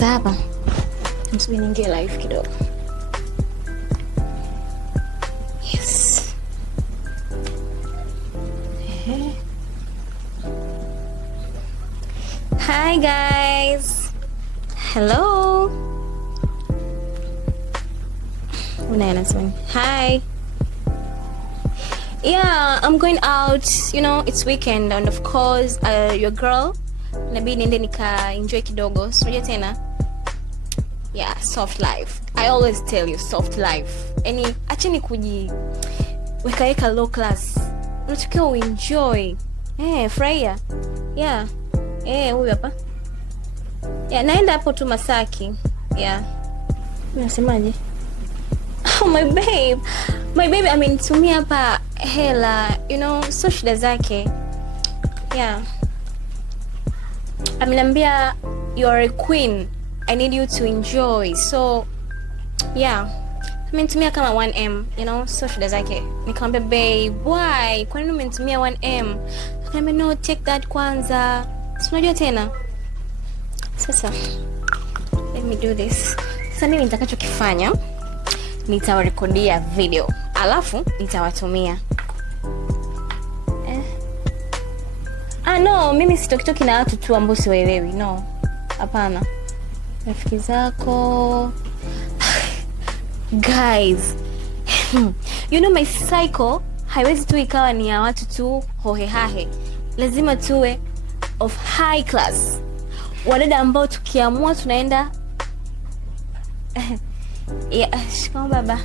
Sasa hapa msubiri niingie live kidogo. Yes. Hi guys. Hello. Hi. Yeah, I'm going out. You know, it's weekend and of course your girl inabidi niende nika enjoy kidogo. Sio tena. Yeah, soft life. I always tell you soft life. Yaani acheni weka low class. Unatakiwa uenjoy. Furahia. Yeah. Huyu hapa. Yeah, naenda hapo tu Masaki. Yeah. Unasemaje? Oh my babe. My baby amenitumia hapa hela, you know, so shida zake. Yeah. Ameniambia you are a queen. I need you to enjoy. So, yeah. Amenitumia kama 1M, you know, so shida zake. Nikamwambia babe, why? Kwa nini umenitumia 1M? Akaniambia no, take that kwanza. Si unajua tena? Sasa, let me do this. Sasa mimi nitakachokifanya, nitawarekodia video. Alafu nitawatumia. No, mimi sitokitoki na watu tu ambao siwaelewi. No. Hapana. Rafiki zako. Guys. You know my cycle haiwezi tu ikawa ni ya watu tu hohehahe. Lazima tuwe of high class. Wadada ambao tukiamua tunaenda shikamoo baba.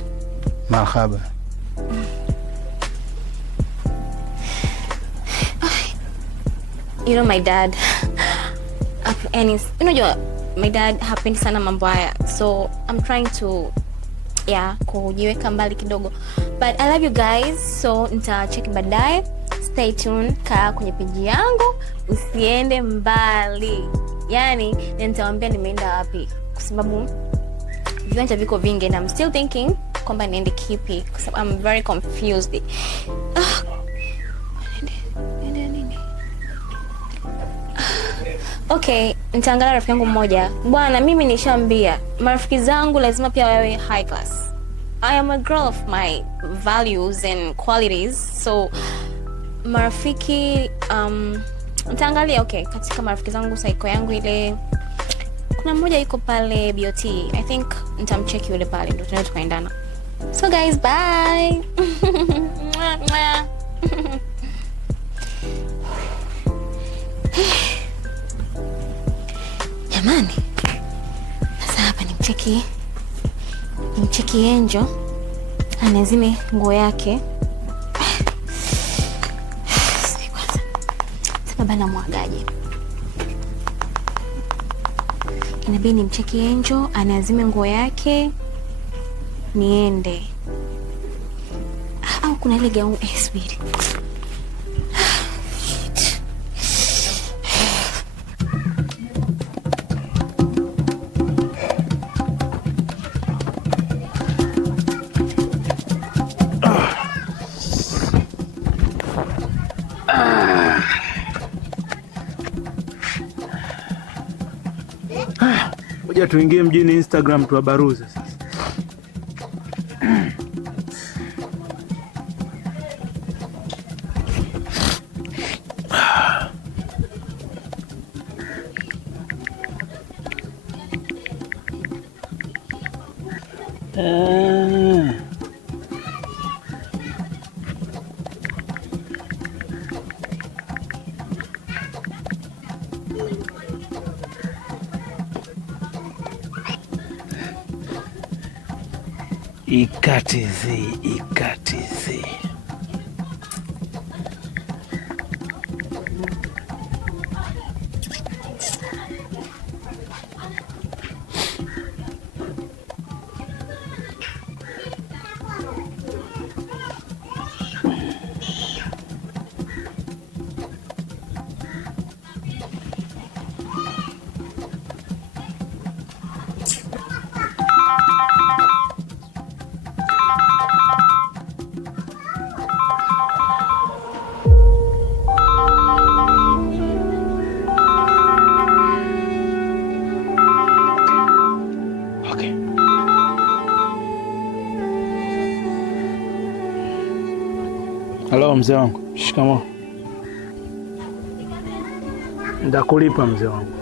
Marhaba. You know my dad. Unajua my dad hapendi sana mambo haya. So I'm trying to kujiweka mbali kidogo. But I love you guys. So nitacheki baadaye. Stay tuned. Kaa kwenye page yangu. Usiende mbali. Yaani nitawaambia nimeenda wapi. Kwa sababu viwanja viko vingi and I'm still thinking kwamba niende kipi. Kwa sababu I'm very confused. Okay, nitaangalia rafiki yangu mmoja. Bwana, mimi nishaambia marafiki zangu lazima pia wawe high class. I am a girl of my values and qualities. So marafiki nitaangalia katika marafiki zangu psycho yangu ile kuna mmoja yuko pale BOT. I think nitamcheck yule pale ndio tunaweza tukaendana. So guys, bye. Jamani. Sasa hapa nimcheki Angel. Anazime nguo yake. Sasa baba namwagaje? Inabidi nimcheki Angel, anazime nguo yake. Niende. Au kuna ile gauni subiri. Ngoja tuingie mjini Instagram tuwabaruze sasa. Ikatizi. Okay. Halo mzee wangu. Shikamoo. Nitakulipa mzee wangu.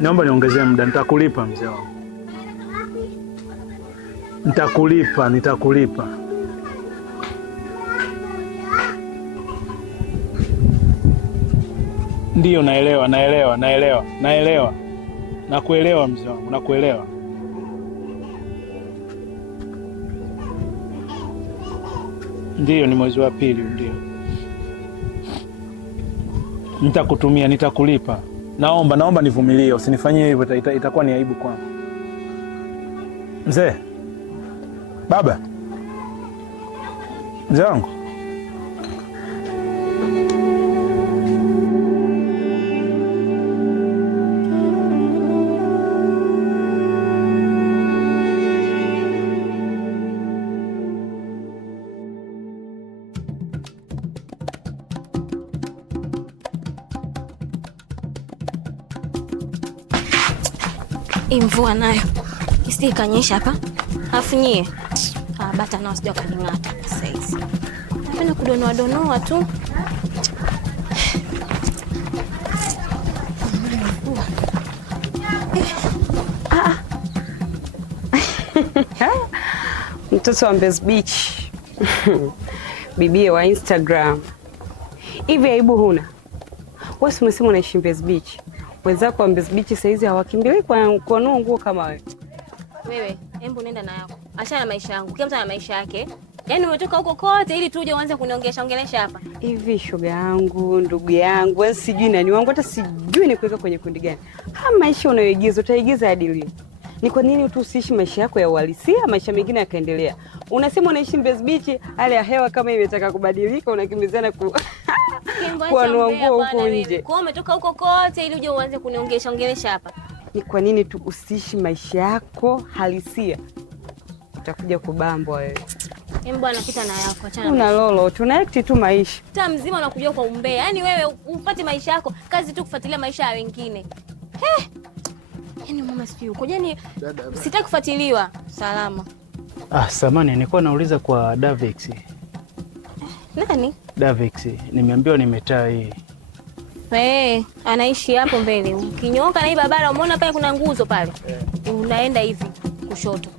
Naomba niongezee muda, nitakulipa mzee wangu. Nitakulipa. Ndiyo, naelewa. Nakuelewa mzee wangu, nakuelewa. Ndiyo, ni mwezi wa pili, ndiyo. Nitakutumia, nitakulipa. Naomba nivumilie, usinifanyie hivyo, itakuwa ni aibu kwangu. Mzee. Baba. Mzee wangu. Mvua nayo isije ikanyesha hapa. Alafu nyie bata nao sija kaning'ata saizi. Napenda kudonoa tu. Mtoto wa Mbezi Beach. Bibie wa Instagram. Hivi aibu huna? Wewe umesema unaishi Mbezi Beach. Wenzako wa Mbezi Beach saizi hawakimbilii kuanua nguo kama wewe. Wewe, hebu nenda na yako. Achana na maisha yangu. Kila mtu ana maisha yake. Yaani umetoka huko kote ili tuje uanze kuniongelesha hapa. Hivi shoga yangu, ndugu yangu, wewe sijui nani wangu, hata sijui ni kuweka kwenye kundi gani. Maisha unayoigiza utaigiza hadi lini? Ni kwa nini tu usiishi maisha yako ya uhalisia, maisha mengine yakaendelea? Unasema unaishi Mbezi Beach, hali ya hewa kama imetaka kubadilika, unakimbizana kuanua nguo huko nje. Kwa umetoka huko kote ili uje uanze kuniongelesha hapa. Ni kwa nini tu usiishi maisha yako halisia? Utakuja kubambwa wewe. Bwana pita na yako, achana. Una lolo, tuna act tu maisha. Mtaa mzima unakuja kwa umbea. Yaani wewe upate maisha yako, kazi tu kufuatilia maisha ya wengine. Yaani mama sio uko. Yaani sitaki kufuatiliwa. Salama. Samani, nilikuwa nauliza kwa Davix. Nani? Davix. Nimeambiwa nimetaa hii. Anaishi hapo mbele. Ukinyooka na hii barabara umeona pale kuna nguzo pale. Unaenda hivi kushoto.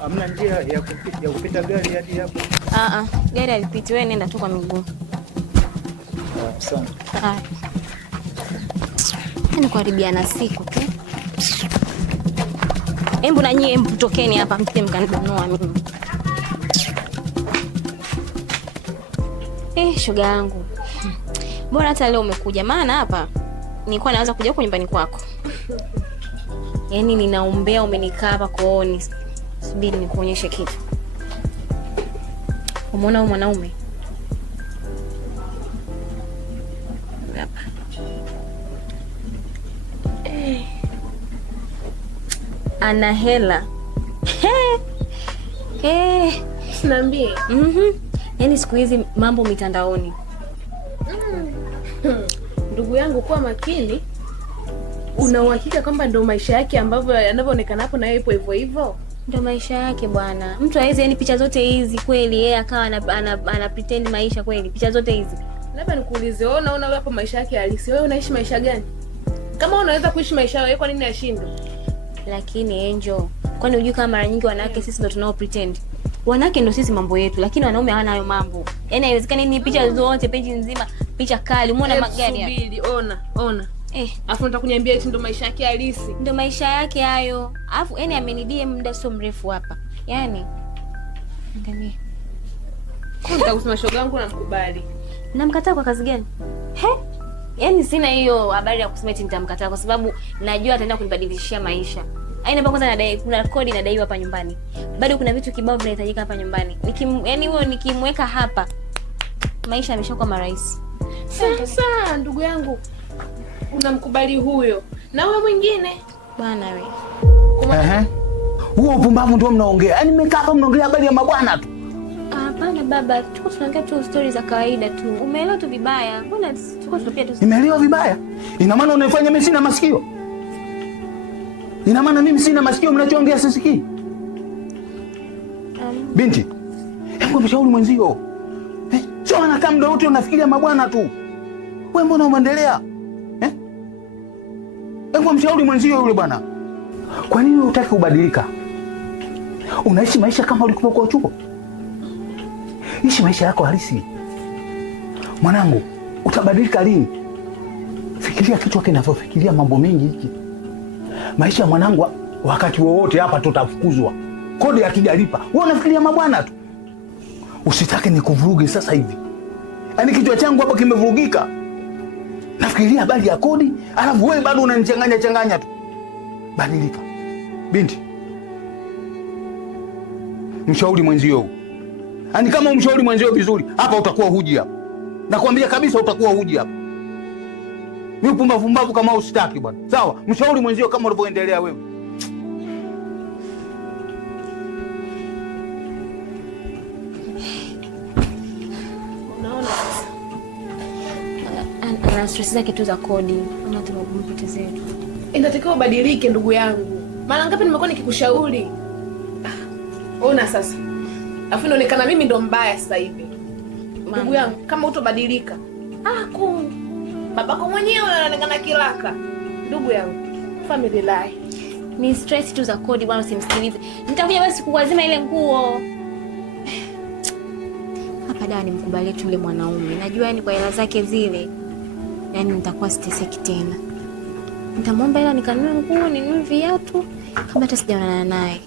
Hamna njia ya kupita gari hadi hapo? Gari halipiti, wewe nenda tu kwa miguu. Asante. Ni kuharibiana siku tu. Hebu na nyie tokeni hapa msije mkanidonoa mimi. Shoga yangu. Bora hata leo umekuja, maana hapa nilikuwa naanza kuja huko nyumbani kwako. Yaani ninaombea umenikaa hapa kooni. Subiri nikuonyeshe kitu. Umeona huyu mwanaume? Hapa. Ana hela. Niambie. Yaani siku hizi mambo mitandaoni. Ndugu yangu, kuwa makini. Una uhakika kwamba ndio maisha yake ambavyo yanavyoonekana hapo na yeye ipo hivyo hivyo? Ndio maisha yake bwana. Mtu hawezi, yani picha zote hizi kweli yeye akawa ana pretend maisha kweli. Picha zote hizi. Labda nikuulize, wewe unaona hapo maisha yake halisi. Wewe unaishi maisha gani? Kama unaweza kuishi maisha yako, kwa nini ashindwe? Lakini Angel, kwani unajua kama mara nyingi wanawake sisi ndio tunao pretend. Wanawake ndio sisi mambo yetu, lakini wanaume hawana hayo mambo. Yaani haiwezekani ni picha zote peji nzima, picha kali, umeona magari hapa. Subiri, ona. Afu nataka kuniambia eti ndio maisha yake halisi. Ndio maisha yake hayo. Afu yani amenidia muda sio mrefu hapa. Yaani angalia. Kwanza kusema shoga yangu namkubali. Namkataa kwa kazi gani? Yaani sina hiyo habari ya kusema eti nitamkataa kwa sababu najua ataenda kunibadilishia maisha. Aina kwanza nadai kuna kodi nadaiwa hapa nyumbani. Bado kuna vitu kibao vinahitajika hapa nyumbani. Yaani wewe nikimweka hapa maisha yameshakuwa marahisi. Sasa ndugu yangu unamkubali huyo. Na wewe mwingine? Bwana wewe. Huo upumbavu ndio mnaongea. Yaani mmekaa hapa mnaongelea habari ya mabwana tu. Hapana baba, tuko tunaongea tu stories za kawaida tu. Umeelewa tu vibaya. Mbona tuko tunapia tu. Nimeelewa vibaya? Ina maana unaifanya mimi sina masikio? Ina maana mimi sina masikio mnachoongea sisikii? Binti, hebu mshauri mwenzio. Sio anakaa muda wote unafikiria mabwana tu. Wewe mbona umeendelea? Hebu mshauri mwenzio yule bwana. Kwa nini hutaki kubadilika? Unaishi maisha kama ulikuwa kwa chuo. Ishi maisha yako halisi. Mwanangu, utabadilika lini? Fikiria kichwa kinavyofikiria mambo mengi hiki. Maisha mwanangu, wakati wowote hapa tutafukuzwa. Kodi hatujalipa. Wewe unafikiria mabwana tu. Usitake nikuvuruge sasa hivi. Yaani kichwa changu hapa kimevurugika. Nafikiria habari ya kodi, alafu wewe bado unanichanganya tu. Badilika. Binti. Mshauri mwenzio. Yaani kama umshauri mwenzio vizuri, hapa utakuwa huji hapa. Nakwambia kabisa utakuwa huji hapa. Mimi pumbavu kama usitaki bwana. Sawa, mshauri mwenzio kama ulivyoendelea wewe. Unaona sasa. Ana stress zake tu za kodi. Ama tunampotezea tu. Inatakiwa ubadilike ndugu yangu. Mara ngapi nimekuwa nikikushauri? Ona sasa. Afu inaonekana mimi ndo mbaya sasa hivi. Ndugu yangu, kama utobadilika. Babako mwenyewe anaonekana kilaka. Ndugu yangu, family life. Ni stress tu za kodi bwana, usimsikilize. Nitakuja basi kukuazima ile nguo. Hapa dawa nimkubalie tu yule mwanaume. Najua yani kwa hela zake zile. Yani nitakuwa siteseki tena. Nitamwomba hela nikanunue nguo, ninunue viatu kama hata sijaonana naye.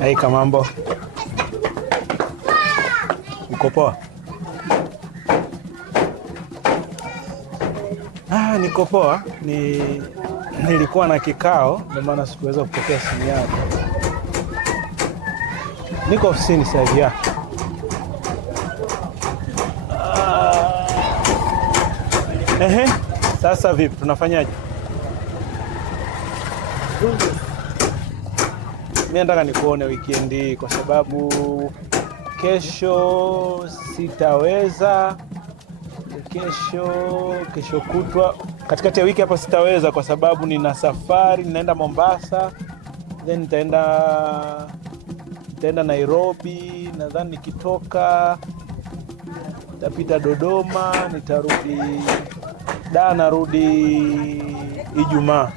Hey, kamambo. Uko poa? Niko poa. Nilikuwa na kikao ndio maana sikuweza kupokea simu yako. Niko ofisini sasa hivi. Sasa vipi tunafanyaje? Mimi nataka nikuone weekend hii kwa sababu kesho sitaweza. Kesho kutwa katikati ya wiki hapa sitaweza kwa sababu nina safari, ninaenda Mombasa, then nitaenda Nairobi, nadhani nikitoka nitapita Dodoma, nitarudi narudi Ijumaa.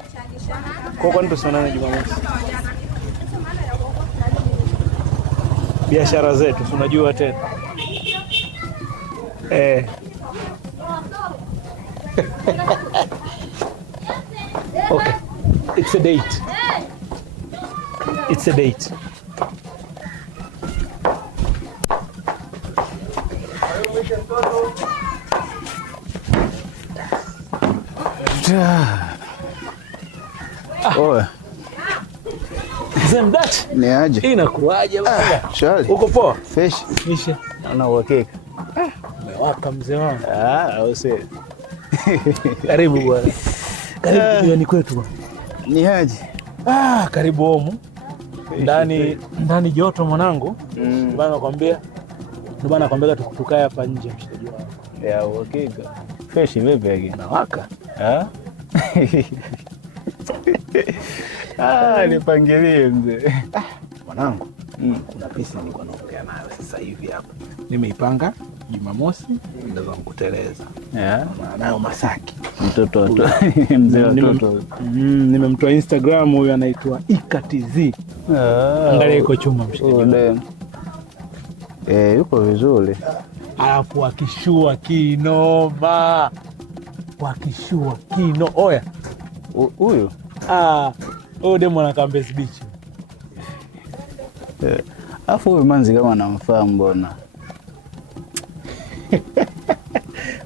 Kwa nini tusionane Jumamosi? Biashara zetu unajua tena. Okay. It's a date. Oe. Zemdat. Ni aje? Inakuaje bwana? Shwari. Uko poa? Fresh. Nisha. Ana uhakika. Umewaka mzee wangu. Au sio? Karibu bwana. Karibu jioni kwetu bwana. Ni aje? Karibu homu. Ndani joto mwanangu. Bwana nakwambia tukae hapa nje mshikaji wangu. Ya uhakika. Fresh vipi yake? Nawaka. Nipangilie mzee. Mwanangu, kuna pesa nilikuwa naongea nayo sasa hivi hapa. Nimeipanga Jumamosi ndio zangu kuteleza. Nayo Masaki. Mtoto mzee watoto. Nimemtoa Instagram, huyu anaitwa IKTZ. Angalia yuko chuma mshikaji. Yuko vizuri. Alafu akishua kinoma. Oya. Huyu? Huyu demo anakaa Mbezi Beach. Alafu huyu manzi kama anamfahamu mbona?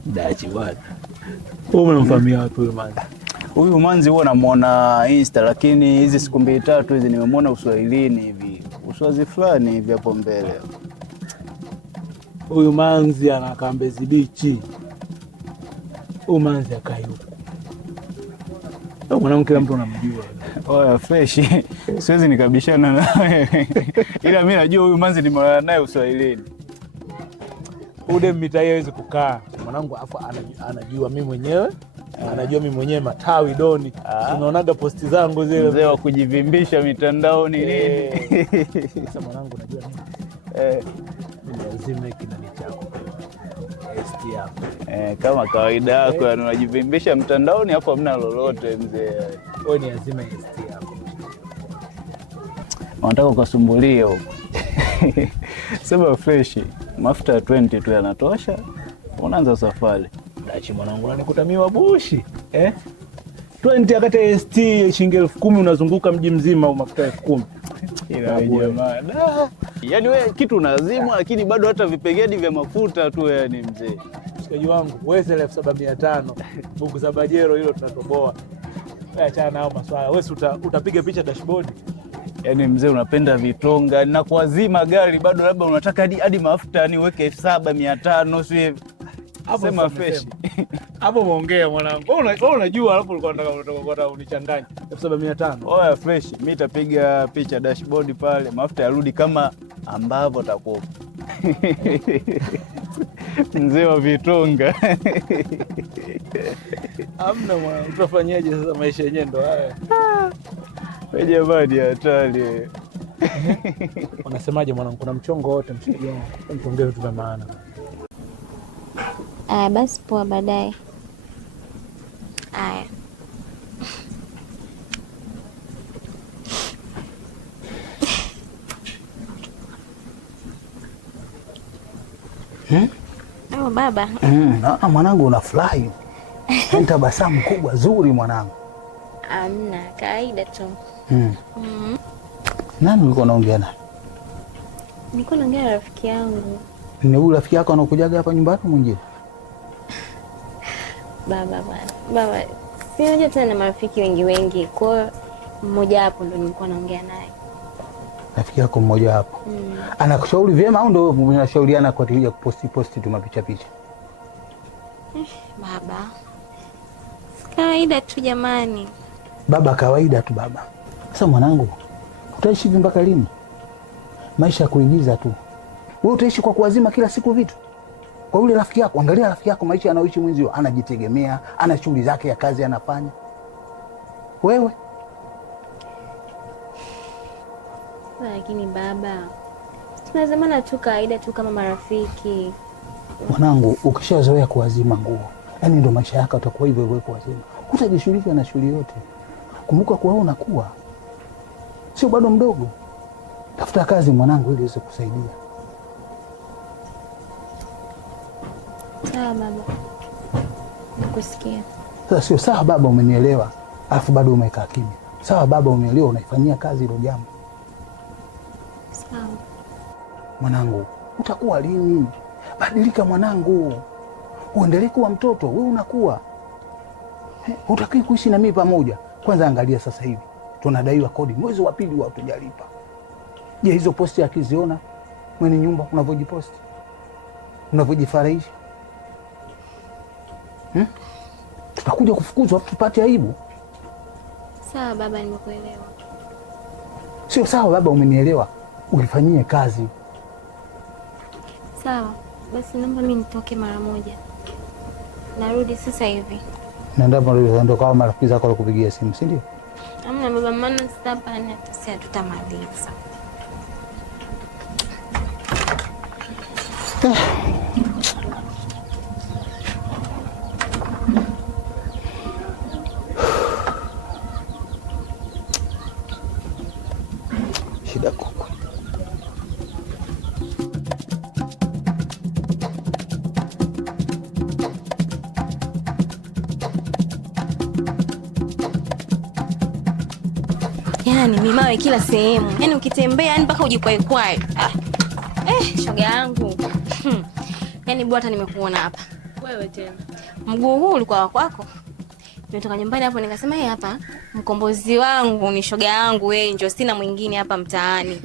Dachi bwana. Wewe unamfahamia wapi huyu manzi? Huyu manzi huwa namuona Insta, lakini hizi siku 2-3 hizi nimemwona Uswahilini hivi. Uswazi fulani hivi hapo mbele. Huyu manzi anakaa Mbezi Beach. Huyu manzi akai huko. Mwanangu kila mtu anamjua. Oya fresh. Siwezi nikabishana na wewe. Ila mimi najua huyu manzi nimeona naye Uswahilini. Ude mitai hawezi kukaa mwanangu, afu anajua mimi mwenyewe anajua mimi mwenyewe matawi doni. Unaonaga posti zangu zile, mzee wa kujivimbisha mitandaoni nini. Sasa mwanangu, unajua nini? Mimi lazima kinani chako ST hapo. Kama kawaida yako unajivimbisha mtandaoni, hapo hamna lolote mzee. Wewe ni lazima ST hapo. Unataka ukasumbulia huko. Sema fresh, mafuta ya 20 tu yanatosha, unaanza safari. Dachi mwanangu, unanikuta mimi wabushi 20 akata ST shilingi 10,000 unazunguka mji mzima au mafuta 10,000. Ila jamaa yaani wewe kitu unazimwa, lakini bado hata vipegedi vya mafuta tu yani mzee. Mshikaji wangu, wewe 7,500 buku za bajero hilo tunatoboa. Wewe achana nao maswala. Wewe utapiga picha dashboard. Yaani mzee unapenda vitonga na kuazima gari bado labda unataka hadi mafuta yani uweke 7,500 sio hivi. Hapo sema fresh. Hapo muongea mwanangu. Wewe unajua alafu ulikuwa unataka unichanganye 7,500. Oya fresh, mimi nitapiga picha dashboard pale, mafuta yarudi kama ambavyo takuwa. Mzee wa vitonga. Hamna mwana, utafanyaje sasa, maisha yenyewe ndo haya. Wewe jamani hatari. Unasemaje mwanangu, kuna mchongo wote mshikaji wangu? Mtuongee vitu vya maana. Basi poa, baadaye. Aya. Oh, baba. Mwanangu unafurahi. Tabasamu kubwa zuri mwanangu. Amna, kawaida tu. Nani ulikuwa unaongea naye? Nilikuwa naongea na rafiki yangu. Ni yule rafiki yako anakujaga hapa nyumbani mwingine? Baba, si unajua tena na marafiki wengi. Kwa hiyo mmoja hapo ndo nilikuwa naongea naye. Rafiki yako mmoja hapo. Anakushauri vyema au ndo mnashauriana kwa ajili ya kuposti tu mapicha? Baba, kawaida tu jamani. Baba, kawaida tu baba. Sasa mwanangu, utaishi hivi mpaka lini? Maisha ya kuigiza tu. Wewe utaishi kwa kuazima kila siku vitu kwa yule rafiki yako. Angalia rafiki yako maisha anaoishi mwenzio, anajitegemea, ana shughuli zake ya kazi anafanya. Wewe lakini baba, tunazamana tu kawaida tu kama marafiki. Mwanangu, ukishazoea kuazima nguo, yani ndo maisha yako utakuwa hivyo hivyo kuazima. Utajishughulisha na shughuli yote. Kumbuka kwa wewe unakuwa sio bado mdogo. Tafuta kazi mwanangu ili iweze kusaidia. Sawa baba, nakusikia. Sasa sio sawa baba, umenielewa? Alafu bado umekaa kimya. Sawa baba, umeelewa, unaifanyia kazi hilo jambo. Sawa mwanangu, utakuwa lini? Badilika mwanangu, uendelee kuwa mtoto. Wewe unakuwa hutaki kuishi na mimi pamoja. Kwanza angalia sasa hivi tunadaiwa kodi, mwezi wa pili watu hujalipa. Je, hizo posti akiziona mwenye nyumba unavyojiposti, unavyojifarahisha, tutakuja kufukuzwa tupate aibu. Sawa baba, nimekuelewa. Sio sawa baba, umenielewa? Ulifanyie kazi. Sawa basi, naomba mimi nitoke mara moja, narudi sasa hivi. Ndio kama marafiki zako wanakupigia simu, si ndio? Amna baba, maana sitapana, tutamaliza. Shida kubwa. Yaani mimawe kila sehemu, yaani ukitembea yani mpaka ujikwaekwae. Shoga yangu. Yaani bwana, nimekuona hapa. Wewe tena. Mguu huu ulikuwa wa kwako? Nimetoka nyumbani hapo nikasema hapa mkombozi wangu ni shoga yangu wewe, njoo sina mwingine hapa mtaani.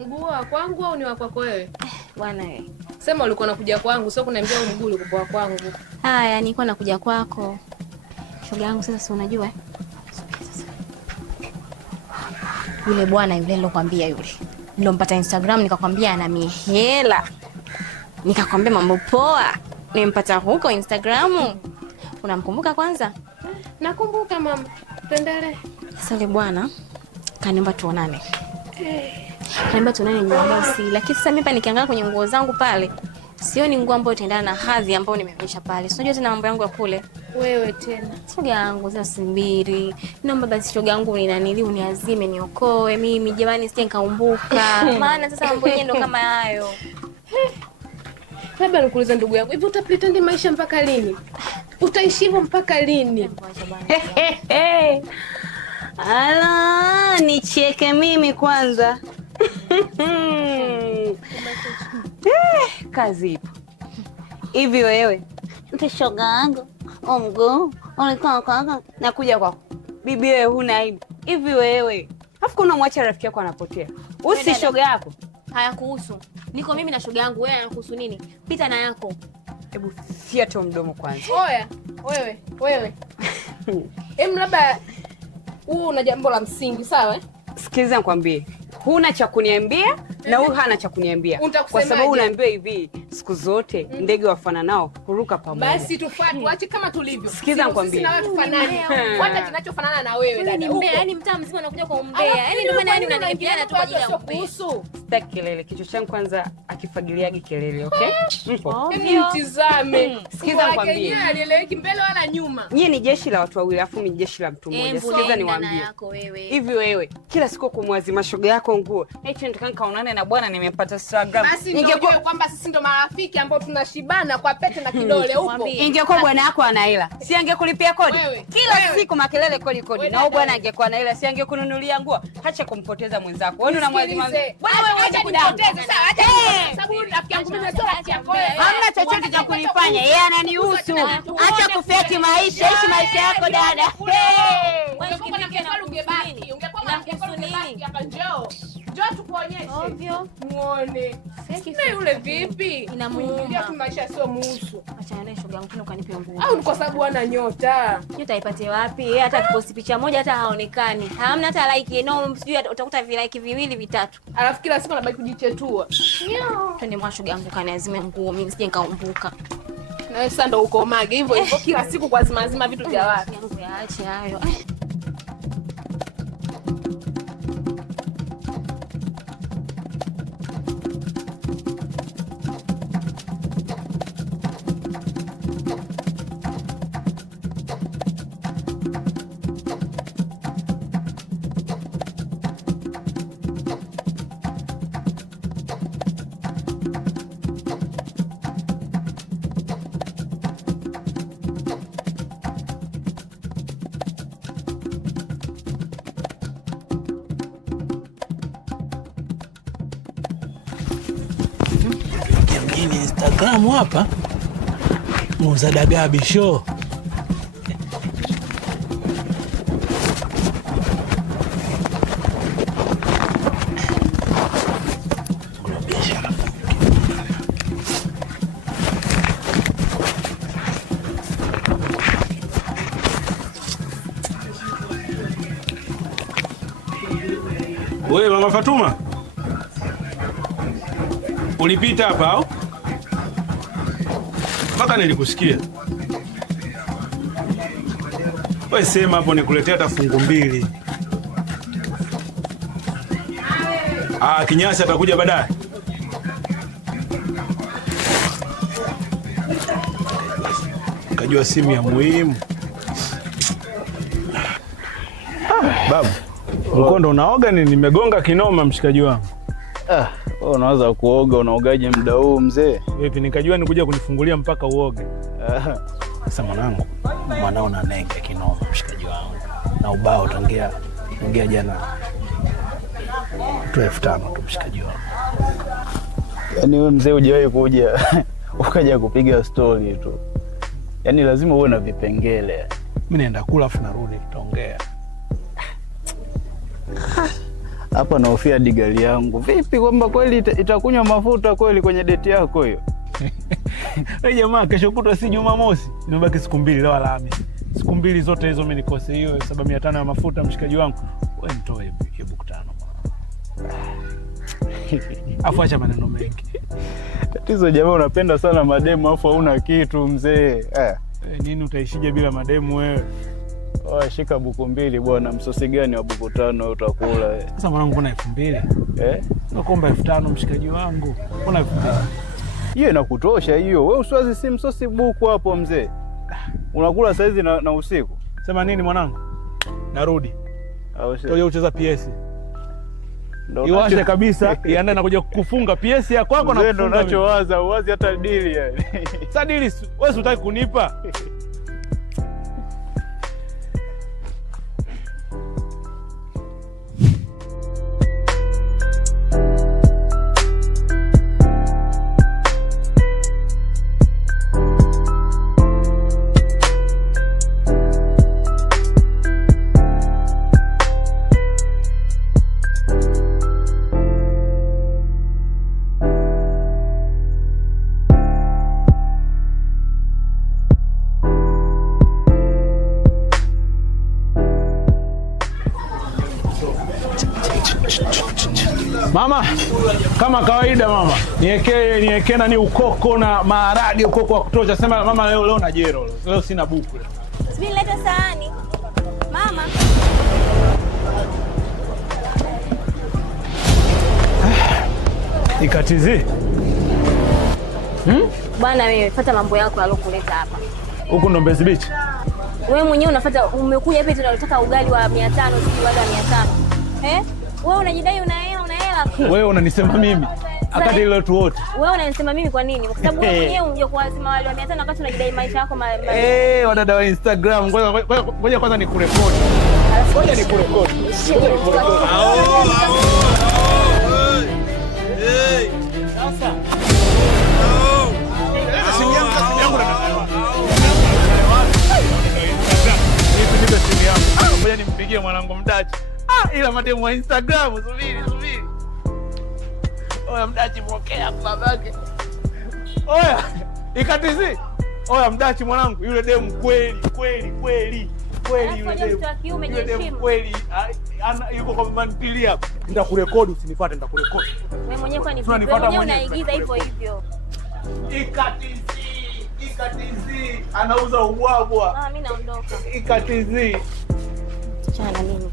Mguu wa kwangu au ni wa kwako wewe? Bwana wewe. Sema ulikuwa unakuja kwangu, sio kuniambia mguu ulikuwa wa kwangu. Haya, nilikuwa nakuja kwako. Shoga yangu, sasa si unajua yule bwana yule nilokuambia, yule nilompata Instagram nikakwambia ana mihela. Nikakwambia mambo poa. Nimpata huko Instagram. Unamkumbuka kwanza? Nakumbuka mama. Tuendelee. Sasa yule bwana kaniomba tuonane. Kaniomba tuonane Jumamosi, lakini sasa mimi hapa nikiangalia kwenye nguo zangu pale, sioni nguo ambayo itaendana na hadhi ambayo nimeonyesha pale. Unajua tena mambo yangu ya kule. Wewe tena. Shoga yangu sasa subiri. Naomba basi shoga yangu ninanili uniazime niokoe mimi jamani sije nikaumbuka. Maana sasa mambo yenyewe ndo kama hayo. Labda nikuulize ndugu yangu, hivi utapretend maisha mpaka lini? Utaishi hivyo mpaka lini? Ala, nicheke mimi kwanza. Kazi ipo. Hivi wewe, mtashoga yangu, mguu, unakaa kaka, nakuja kwako. Bibi wewe huna aibu. Hivi wewe, afu kuna mwacha rafiki yako anapotea. Usi shoga yako. Hayakuhusu. Niko mimi na shoga yangu, wewe anakuhusu nini? Pita na yako. Hebu fiato mdomo kwanza. Oya, wewe. Labda una jambo la msingi, sawa eh? Sikiliza nikwambie. Huna cha kuniambia na huyu hana cha kuniambia. Kwa sababu unaambiwa hivi, siku zote ndege wafananao huruka pamoja. Basi tuache kama tulivyo. Sikiliza nikwambie. Sisi na wewe tufanane. Fuata kinachofanana na wewe dada. Ni mbea, yani mtaa mzima unakuja kwa umbea. Yani ndio maana yani unaniambiana tu kwa ajili ya umbea. Sitaki kelele. Kichwa changu kwanza akifagiliagi kelele, okay? Mpo. Mtizame. Sikiza nikwambie. Alieleweki mbele wala nyuma. Nyie ni jeshi la watu wawili, afu mimi jeshi la mtu mmoja. Sikiza niwaambie. Hivi wewe, kila siku kumwazima shoga yako nguo. Eti nataka kaonane na bwana nimepata Instagram. Basi ningekuwa kwamba sisi ndo marafiki ambao tunashibana kwa pete na kidole upo. Ingekuwa bwana yako ana hela. Si angekulipia kodi? Kila siku makelele kodi. Na bwana angekuwa na hela, si angekununulia nguo. Acha kumpoteza mwenzako. Wewe unamwazima. Bwana wewe acha kunipoteza. Sawa, acha. Sababu rafiki yangu mimi natoa rafiki yako. Hamna chochote cha kunifanya. Yeye ananihusu. Acha kufeki maisha. Ishi maisha yako dada. Ungekuwa na mkefalo ungebaki. Ungekuwa na mkefalo ungebaki hapa njoo. Njoo tukuonyeshe. Ovyo. Muone. Na yule vipi? Inamuuma. Tu maisha sio muhusu. Achana naye shoga yangu, ukanipe nguo. Au ni kwa sababu ana nyota? Nyota ipate wapi? Yeye hata akiposti picha moja hata haonekani. Hamna hata like, no, sijui utakuta like viwili vitatu. Alafu kila siku anabaki kujichetua. Twende mwa shoga yangu kaniazime nguo, mimi nisije nikaumbuka. Na wewe sasa ndo uko mage hivyo kila siku kwa zima vitu vya watu. Yangu yaache hayo. Instagram hapa muuza dagaa bisho. Wewe Mama Fatuma, ulipita hapa au? Mpaka nilikusikia. Wewe sema hapo nikuletea hata fungu mbili. Kinyasi atakuja baadaye. Kajua simu ya muhimu. Babu, mkondo unaoga ni nimegonga kinoma mshikaji wangu. Wewe unaweza kuoga, unaogaje muda huu mzee? Vipi nikajua nikuja kunifungulia mpaka uoge. Sasa mwanao na nenge kinoma mshikaji wangu. Na ubao tangia jana. Tu 5,000 tu mshikaji wangu. Yaani wewe mzee hujawahi kuja ukaja kupiga story tu. Yaani lazima uwe na vipengele. Mimi naenda kula afu narudi tutaongea. Hapa nahofia digali yangu. Vipi kwamba kweli itakunywa mafuta kweli kwenye date yako hiyo? Hey jamaa, kesho kutwa si Jumamosi. Inabaki siku 2 leo Alhamisi. Siku 2 zote hizo mimi nikose hiyo 7,500 ya mafuta mshikaji wangu. Wewe nitoe hebu 5. Afu acha maneno mengi. Tatizo jamaa unapenda sana mademu afu hauna kitu mzee. Nini utaishije bila mademu wewe? Shika buku 2 bwana, msosi gani wa buku 5 utakula? Sasa mwanangu kuna 2000. Nakuomba 5000 mshikaji wangu. Kuna 2000. Hiyo inakutosha hiyo. Wewe usiwazi si msosi buku hapo mzee. Unakula saizi na usiku. Sema nini mwanangu? Narudi. Toje ucheza PS. Iwashe kabisa, iandae na kuja kufunga PS ya kwako na kufunga. Ndio unachowaza, uwazi hata dili yani. Sasa dili wewe unataka kunipa? Mama, kama kawaida mama, niwekee nani ukoko na maharage, ukoko wa kutosha. Sema mama, leo na jero. Leo sina buku. Subiri leta sahani. Mama. Ikatizi. Bwana wewe, fuata mambo yako alokuleta hapa. Huku ndo Mbezi Beach. Wewe mwenyewe unafuata, umekuja hapa tunataka ugali wa 500, sisi wale wa 500. Wewe unajidai una hela. Wewe unanisema mimi akati ile watu wote. Wewe unanisema mimi kwa nini? Kwa sababu wewe mwenyewe unje kuwasema wale wa 500 wakati unajidai maisha yako wadada wa Instagram. Ngoja kwanza nikurekodi. Ngoja nikurekodi. Sasa. Simu yangu ngoja nimpigie mwanangu Mdachi. Ila mademu wa Instagram, subiri. Oya Mdachi, pokea babake. Oya, ikatizi. Oya Mdachi mwanangu, yule demu kweli yule demu kweli. Yuko kwa mantilia hapa. Nitakurekodi, usinifuate, nitakurekodi. Wewe mwenyewe kwa nini? Wewe mwenyewe unaigiza hivyo. Ikatizi anauza ubwabwa. Mimi naondoka. Ikatizi. Chana mimi.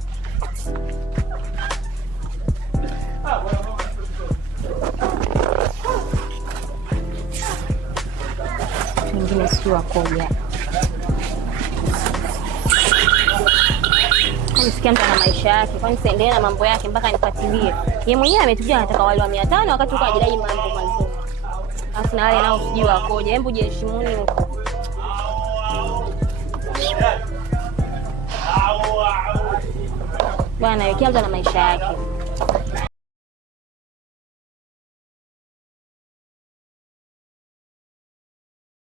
Mwingine si wakoja. Nisikia mtu na maisha yake, kwani siendelee na mambo yake mpaka nifuatilie. Yeye mwenyewe ametuja anataka wale wa 500 wakati huko ajidai mambo mazuri. Alafu na wale nao sijui wakoja. Hebu jiheshimuni huko. Bwana, kila mtu na maisha yake.